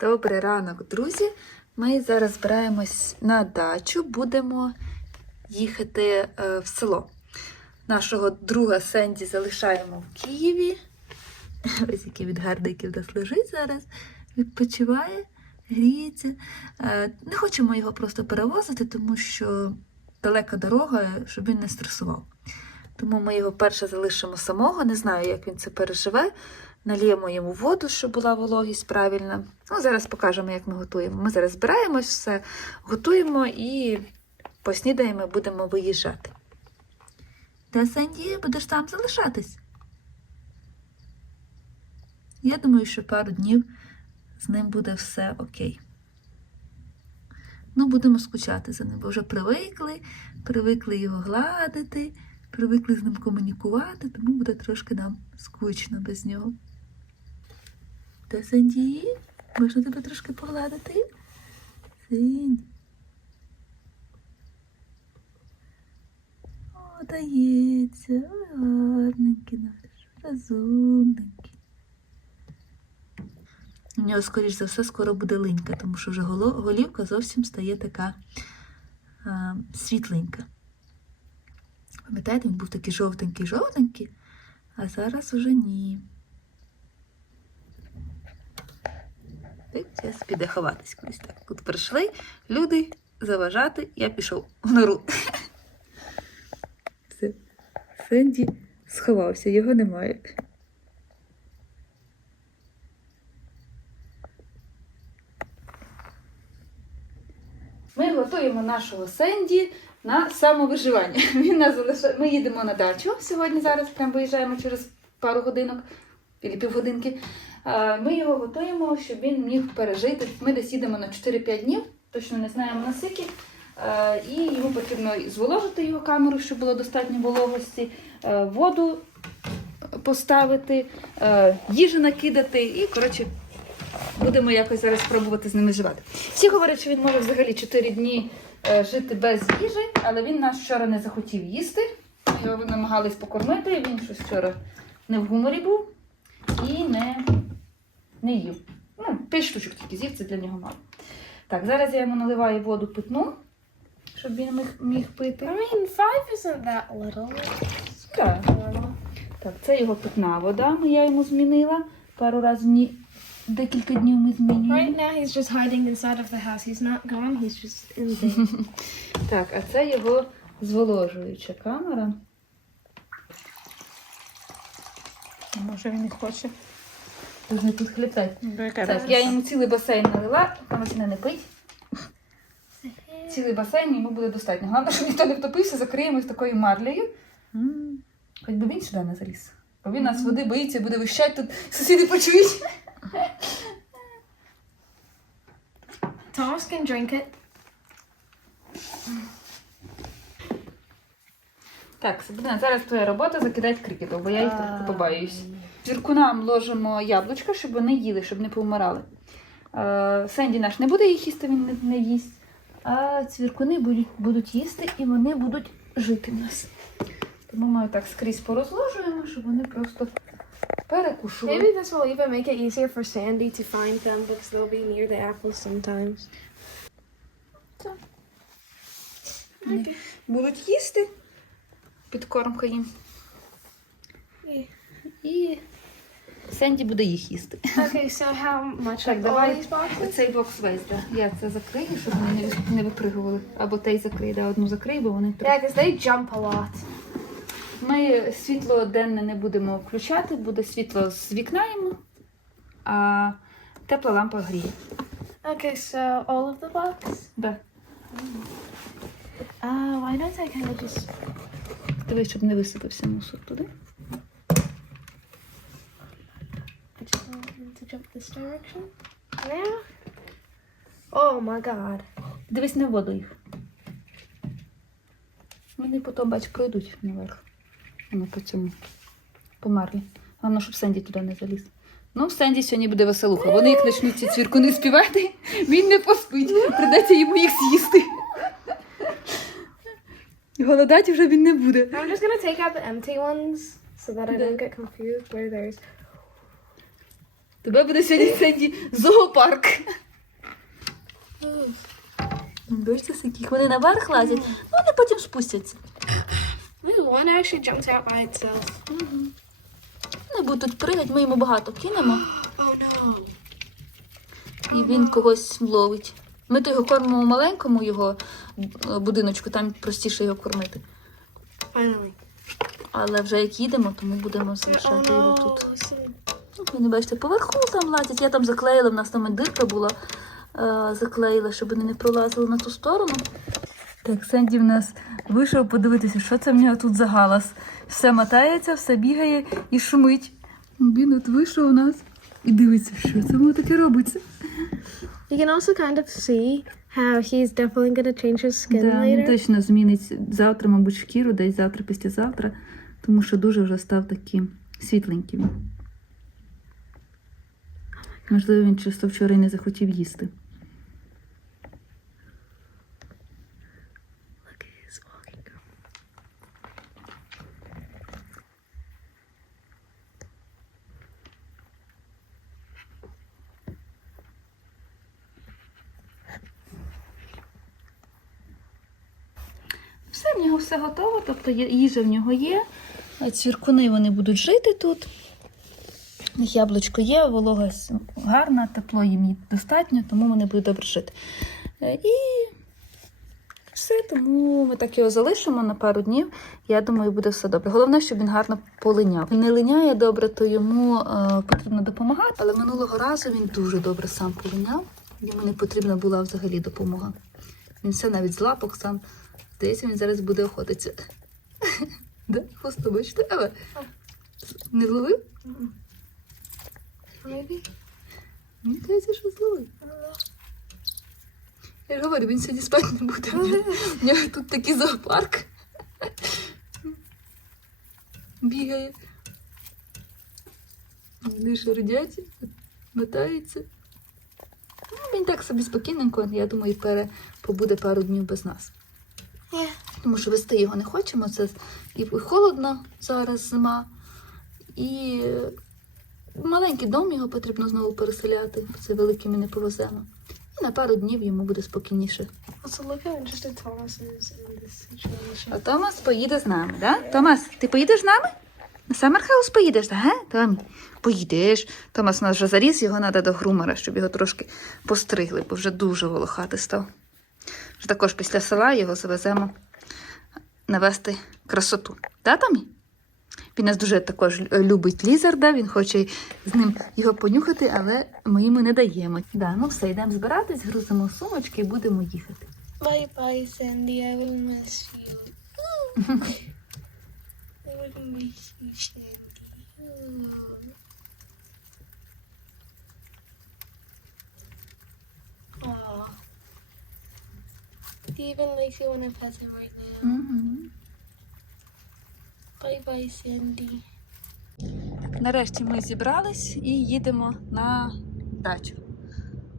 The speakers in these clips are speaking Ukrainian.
Добрий ранок, друзі. Ми зараз збираємось на дачу, будемо їхати е, в село. Нашого друга Сенді залишаємо в Києві. Ось який від гарників нас лежить зараз, відпочиває, гріється. Е, Не хочемо його просто перевозити, тому що далека дорога, щоб він не стресував. Тому ми його перше залишимо самого. Не знаю, як він це переживе. Наліємо йому воду, щоб була вологість правильна. Ну, зараз покажемо, як ми готуємо. Ми зараз збираємось, все готуємо і поснідаємо будемо виїжджати. Де Сенді, будеш там залишатись? Я думаю, що пару днів з ним буде все окей. Ну, будемо скучати за ним, бо вже привикли, привикли його гладити, привикли з ним комунікувати, тому буде трошки нам скучно без нього. Та Санді, можна тебе трошки погладити? Синь. О, дається. Ой, гарненький наш, розумненький. У нього, скоріш за все, скоро буде линька, тому що вже голівка зовсім стає така а, світленька. Пам'ятаєте, він був такий жовтенький-жовтенький, а зараз уже ні. Зараз піде ховатись кудись так. Тут прийшли люди заважати, я пішов в нору. Все. Сенді сховався, його немає. Ми готуємо нашого Сенді на самовиживання. Він нас залишає. Ми їдемо на дачу сьогодні. Зараз прям виїжджаємо через пару годинок або півгодинки. Е, Ми його готуємо, щоб він міг пережити. Ми десь їдемо на 4-5 днів, точно не знаємо на. Е, І йому потрібно зволожити його камеру, щоб було достатньо вологості, е, воду поставити, їжу накидати і, коротше, будемо якось зараз спробувати з ними живати. Всі говорять, що він може взагалі 4 дні жити без їжі, але він нас вчора не захотів їсти. Ми його намагались покормити, він щось вчора не в гуморі був і не, не їв. Ну, 5 штучок тільки з'їв, це для нього мало. Так, зараз я йому наливаю воду питну, щоб він міг, міг пити. I mean, five isn't that little. Так. Так, це його питна вода. Я йому змінила. Пару разів ні. Декілька днів ми змінюємо. Right now, he's just hiding inside of the house. He's not gone. He's just in there. Так, а це його зволожуюча камера. Може він не хоче. Дуже тут хлітати. Так, я йому цілий басейн налила, можна не пить. Цілий басейн йому буде достатньо. Головне, щоб ніхто не втопився, закриємо з такою марлею. Хоч би він сюди не заліз. Бо він нас води боїться, буде вищати тут, сусіди почують. Thomas can drink it. Так, Сабрина, зараз твоя робота закидати крикету, бо я їх трохи побаюсь. Цвіркунам ложимо яблучка, щоб вони їли, щоб не повмирали. Е, Сенді наш не буде їх їсти, він не, їсть. А цвіркуни будуть, будуть їсти і вони будуть жити в нас. Тому ми так скрізь порозложуємо, щоб вони просто перекушували. Maybe this will even make it easier for Sandy to find them because they'll be near the apples sometimes. Вони будуть їсти. Підкормка їм. І Сенді буде їх їсти. Okay, so how much Так, like all давай these boxes? цей бокс весь, да. Я це закрию, щоб вони не, не випригували. Або той закрий, да, одну закрий, бо вони трохи. Yeah, because they jump a lot. Ми світло денне не будемо включати, буде світло з вікна йому, а тепла лампа гріє. Okay, so all of the box. Да. Uh, why don't I kind of just Дивись, щоб не висипався мусор туди. I just want them to jump this direction. Now. Oh my god. Дивись на воду їх. Вони потім, бач, пройдуть наверх. Вони по цьому. По марлі. Головне, щоб Сенді туди не заліз. Ну, Сенді сьогодні буде веселуха. Вони як почнуть ці цвіркуни співати, він не поспить. Придеться йому їх з'їсти. Голодати вже він не буде. I'm just gonna take out the empty ones so that I don't get confused where there's Тебе буде сьогодні Сенді зоопарк. Бачите, яких вони наверх лазять, ну вони потім спустяться. One actually jumped out by itself. Не будуть пригати, ми йому багато кинемо, Oh no. і він когось ловить. Ми то його кормимо в маленькому його е, будиночку, там простіше його кормити. Finally. Але вже як їдемо, то ми будемо Oh залишати його тут. Listen. Ну, бачите, поверху там лазять. Я там заклеїла, в нас там дирка була. Е, заклеїла, щоб вони не пролазили на ту сторону. Так, Сенді в нас вийшов подивитися, що це в нього тут за галас. Все мотається, все бігає і шумить. Він от вийшов у нас і дивиться, що це воно таке робиться. You can also kind of see how he's definitely going to change his skin Да, він точно змінить завтра, мабуть, шкіру, десь завтра, післязавтра, тому що дуже вже став таким світленьким. Можливо, він чисто вчора й не захотів їсти. Все, в нього все готово, тобто їжа в нього є. Цвіркуни вони будуть жити тут. У них яблучко є, волога гарна, тепло їм достатньо, тому вони будуть добре жити. Е, І все, тому ми так його залишимо на пару днів. Я думаю, буде все добре. Головне, щоб він гарно полиняв. Не линяє добре, то йому е, потрібно допомагати. Але минулого разу він дуже добре сам полиняв. Йому не потрібна була взагалі допомога. Він все навіть з лапок сам. Здається, він зараз буде охотитися. Хвосту, бачите? Але не зловив? Maybe. Мені здається, що зловив. Я ж говорю, він сьогодні спати не буде. В нього, тут такий зоопарк. Бігає. Вони шарудять, мотаються. Ну, він так собі спокійненько, я думаю, пере побуде пару днів без нас. Yeah. Тому що вести його не хочемо. Це і холодно зараз зима, і маленький дом його потрібно знову переселяти, бо це великий ми не повеземо. І на пару днів йому буде спокійніше. А Томас поїде з нами, да? Томас, ти поїдеш з нами? На Саммерхаус поїдеш, да? Томі? Поїдеш. Томас у нас вже заріс, його треба до грумера, щоб його трошки постригли, бо вже дуже волохатий став. Вже також після села його завеземо навести красоту. Да, Томі? Він нас дуже також любить лізарда, він хоче з ним його понюхати, але ми йому не даємо. Да, ну все, йдемо збиратись, грузимо сумочки і будемо їхати. Bye bye, Sandy. I will miss you. I will miss you, Sandy. Aww. He even likes it when I pet him right now. Угу. Bye, Sandy. Нарешті ми зібрались і їдемо на дачу.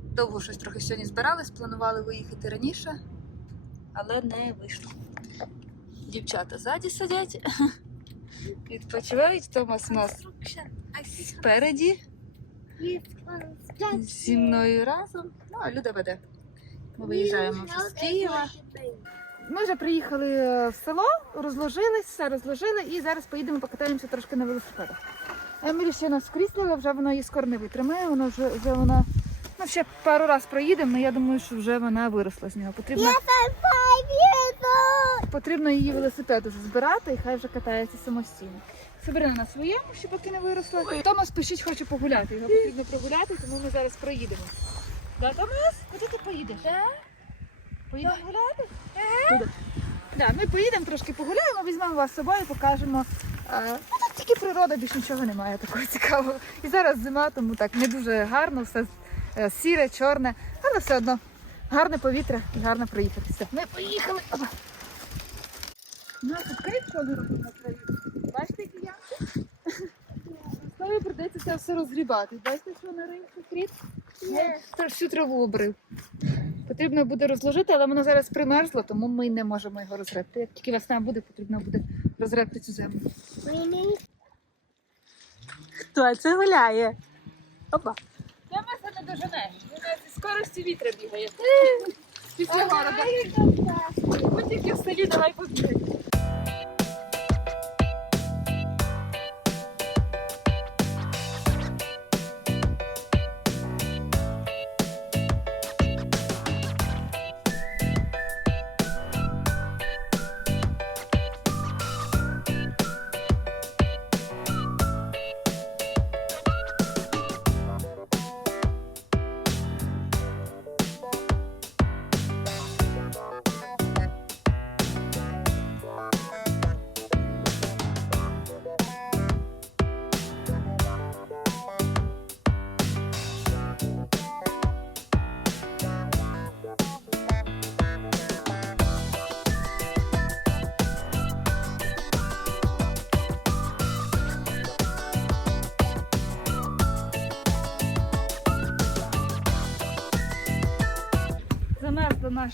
Довго щось трохи сьогодні збирались, планували виїхати раніше, але не вийшло. Дівчата ззаді сидять, відпочивають. Томас у нас спереді зі мною разом. Ну, а Люда веде. Ми виїжджаємо з Києва. Ми вже приїхали е, в село, розложились, все розложили і зараз поїдемо покатаємося трошки на велосипедах. Емілі ще нас вкріслила, вже вона її скоро не витримає, вона вже, вже вона. Ну, ще пару раз проїдемо, але я думаю, що вже вона виросла з нього. Потрібно, потрібно її велосипед уже збирати і хай вже катається самостійно. Собери на своєму, ще поки не виросла. Томас пишіть, хоче погуляти. Його потрібно прогуляти, тому ми зараз проїдемо. Да, Томас? Куди ти поїдеш? Поїдемо гуляти? Туди. Да, ми поїдемо трошки погуляємо, візьмемо вас з собою, покажемо. А, ну, тут тільки природа, більш нічого немає такого цікавого. І зараз зима, тому так не дуже гарно, все е, сіре, чорне, але все одно гарне повітря і гарно проїхатися. Ми поїхали. У нас тут крик виробив на краю. Бачите, які ямки? Знову прийдеться це все розгрібати. Бачите, що на ринку кріт? Всю траву обрив. Потрібно буде розложити, але воно зараз примерзло, тому ми не можемо його розгребти. Як тільки весна буде, потрібно буде розгребти цю землю. Хто це гуляє? Опа. Я вас не дожене. Зі скорості вітра бігає. Після города. Ось тільки в селі давай позбирай.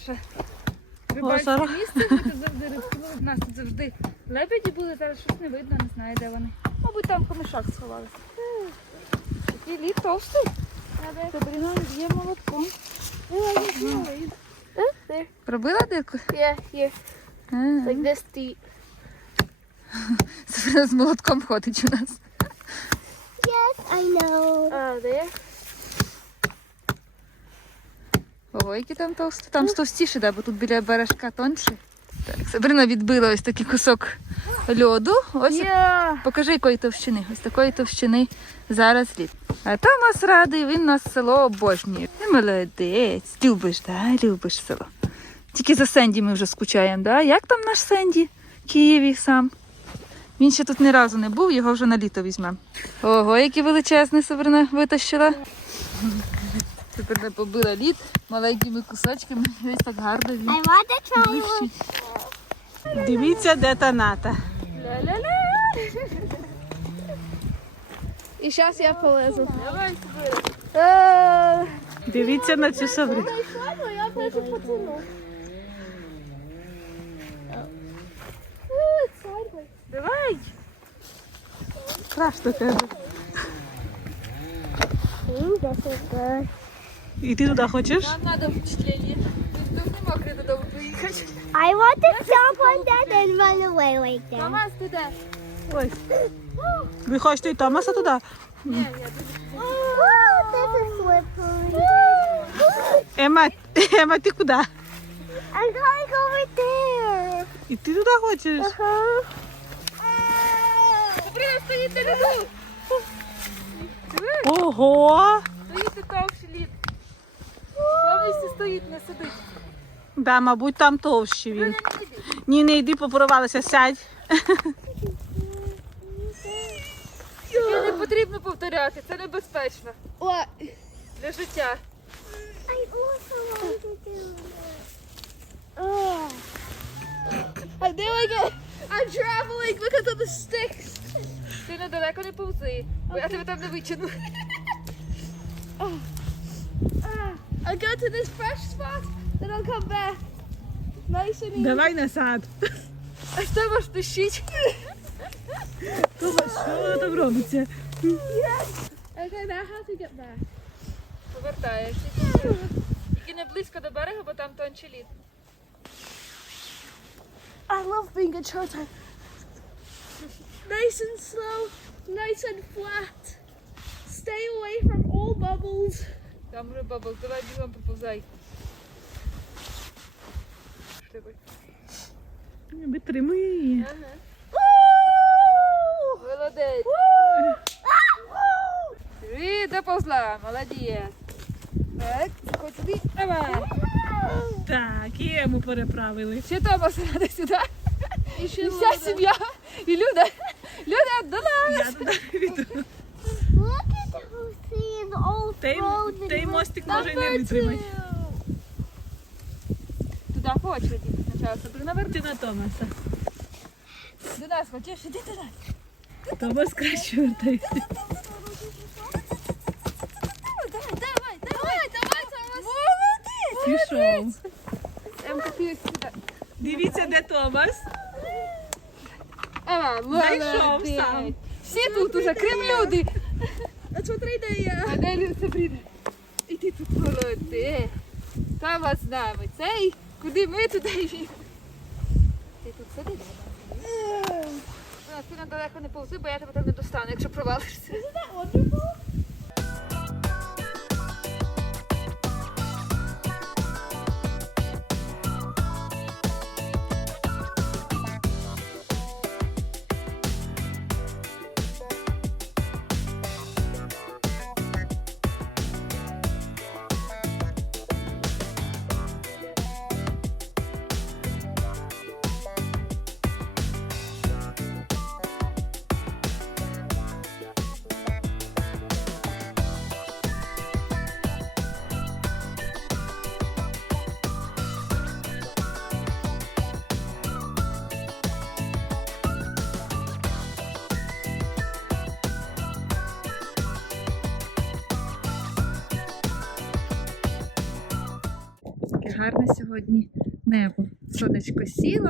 Наше рибальське Озеро. місце. Ми тут завжди рибки ловимо. У нас тут завжди лебеді були, зараз щось не видно, не знаю, де вони. Мабуть, там в комишах сховалися. Такий лід товстий. Сабріна є молотком. There. Пробила дирку? Yeah, here. А, Like this deep. Сабріна з молотком ходить у нас. Yes, I know. Uh, there. Ого, які там товсті. Там товстіше, да, бо тут біля бережка тонше. Так, Сабріна відбила ось такий кусок льоду. Ось Yeah. покажи якої товщини. Ось такої товщини зараз лід. А Томас радий, він нас село обожнює. Ти молодець. Любиш, да? Любиш село. Тільки за Сенді ми вже скучаємо, да? Як там наш Сенді? В Києві сам. Він ще тут ні разу не був, його вже на літо візьмемо. Ого, який величезний Сабрина витащила. Тепер не побила лід маленькими кусочками. Ось так гарно він. Дивіться, де та ната. І зараз я полезу. Е, Дивіться на цю теж потяну. Давай. Страшно каже. І ти туди хочеш? Нам треба впечатлення. Тут не мокрий додому поїхати. I want to jump on that and run away like that. Де? Ой. Ви хочете і Томаса туди? Ні, я. Ема, Ема, ти куди? I'm going over there. І ти туди хочеш? Uh-huh. Стоїть на льоду. Ого! Стоїть тут лід. Повністю стоїть, не сидить. Да, мабуть, там товщий він. Ні, не йди, попорвалася, сядь. Таке не потрібно повторяти, це небезпечно для життя. I also do it. Doing it. I'm traveling because of the sticks. Ти недалеко не повзи, бо я тебе там не витягну. Ah, I'll go to this fresh spot, then I'll come back. Nice and easy. Давай назад. А що ваш дощить? Тома, що там робиться? Okay, now how to get back? Повертаєшся. Тільки не близько до берега, бо там тонче лід. I love being a turtle. Nice and slow, nice and flat. Stay away from all bubbles. Там вже бабл, давай бігом проповзай. Штибай. Витримує її. Ага. Молодець. І доповзла, молодець. Так, заходь сюди. Давай. Так, і Ему переправили. Ще надо сюди. You І вся сім'я. І Люда. Люда до нас. Я туди віду. Той, frozen. той мостик може й не витримати. Туди по очереді. Спочатку Сабрина верни. Ти на Томаса. До нас хочеш? Іди до нас. Томас краще вертається. Давай, давай, давай, Томас. Молодець. Пішов. Емка, ти сюди. Дивіться, де Томас. Ага, Зайшов молодець. сам. Всі тут уже, крім люди. Що три дає. Аделю Сабріна. І ти тут молоде. Кава з нами. Цей, куди ми, туди й він. Ти тут сидиш? Вона сильно далеко не повзи, бо я тебе там не достану, якщо провалишся. Isn't сьогодні небо. Сонечко сіло.